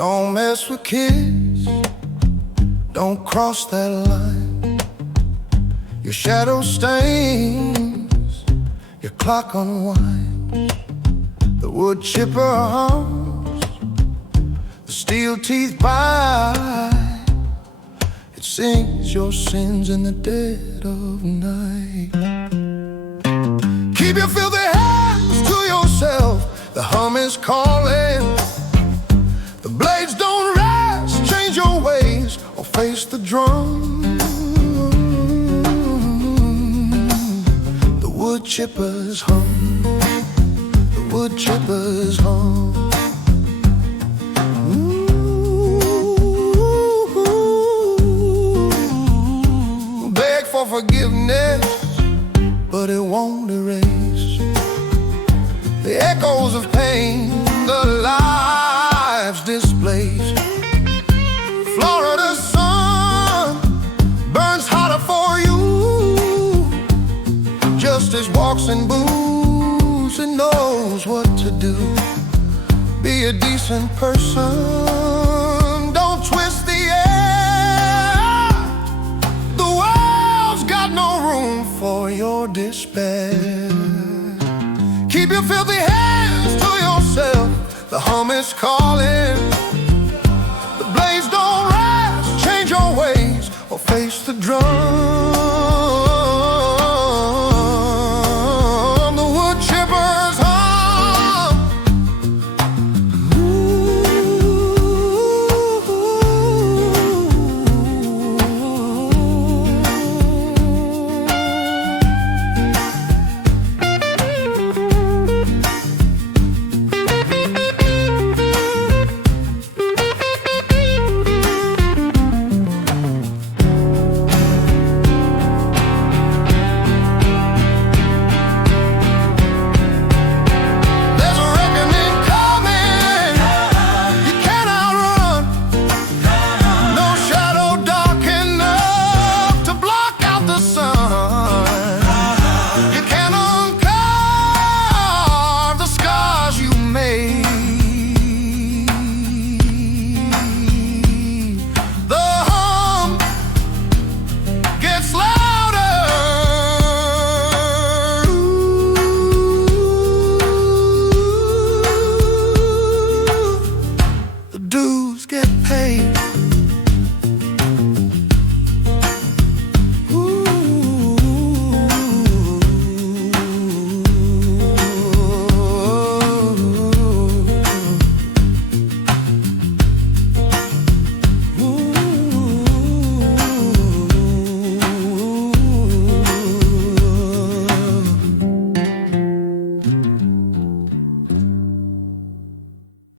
Don't mess with kids, don't cross that line. Your shadow stains, your clock unwinds. The wood chipper hums, the steel teeth bite. It sings your sins in the dead of night. Keep your filthy hands to yourself, the hum is calling. The blades don't rest, change your ways or face the drum. The wood chippers hum, the wood chippers hum. Ooh, beg for forgiveness, but it won't erase the echoes of pain, the lives displaced. Florida's sun burns hotter for you. Justice walks in boots and knows what to do. Be a decent person, don't twist the air. The world's got no room for your despair. Keep your filthy hands to yourself, the hum is calling. The blades don't rest, change your ways or face the drum.